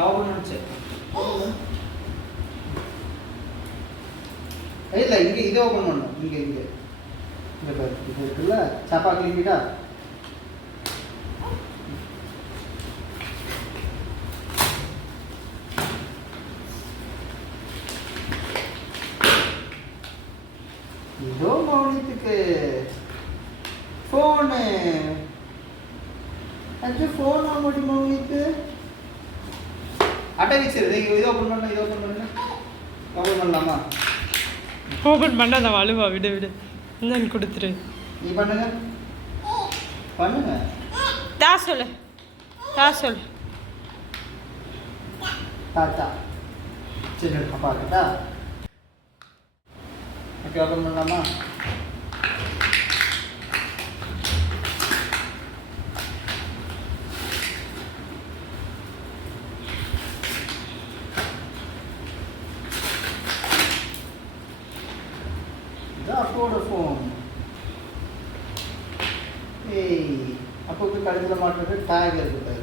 open பண்ணிச்சு இல்லை இங்கே இதை ஓப்பன் பண்ணணும் இங்கே இங்கே இங்கே பாரு இது இருக்குல்ல சாப்பா கிளம்பிட்டா இதோ மௌனித்துக்கு ஃபோனு அஞ்சு ஃபோன் ஆக மாட்டேன் மௌனித்து அட்டை வச்சிருது இதை ஓப்பன் பண்ண இதை ஓப்பன் பண்ண ஓப்பன் பண்ணலாமா ஓப்பன் பண்ண நான் அழுவா விடு விடு என்னன்னு கொடுத்துரு நீ பண்ணுங்க பண்ணுங்க தா சொல்லு தா சொல்லு தாத்தா சரி அப்பா இருக்கா ஓகே ஓப்பன் பண்ணலாமா அப்போட ஃபோன் ஏய் அப்போக்கு கடைசியில் மாட்டுறது டேக் இருக்குது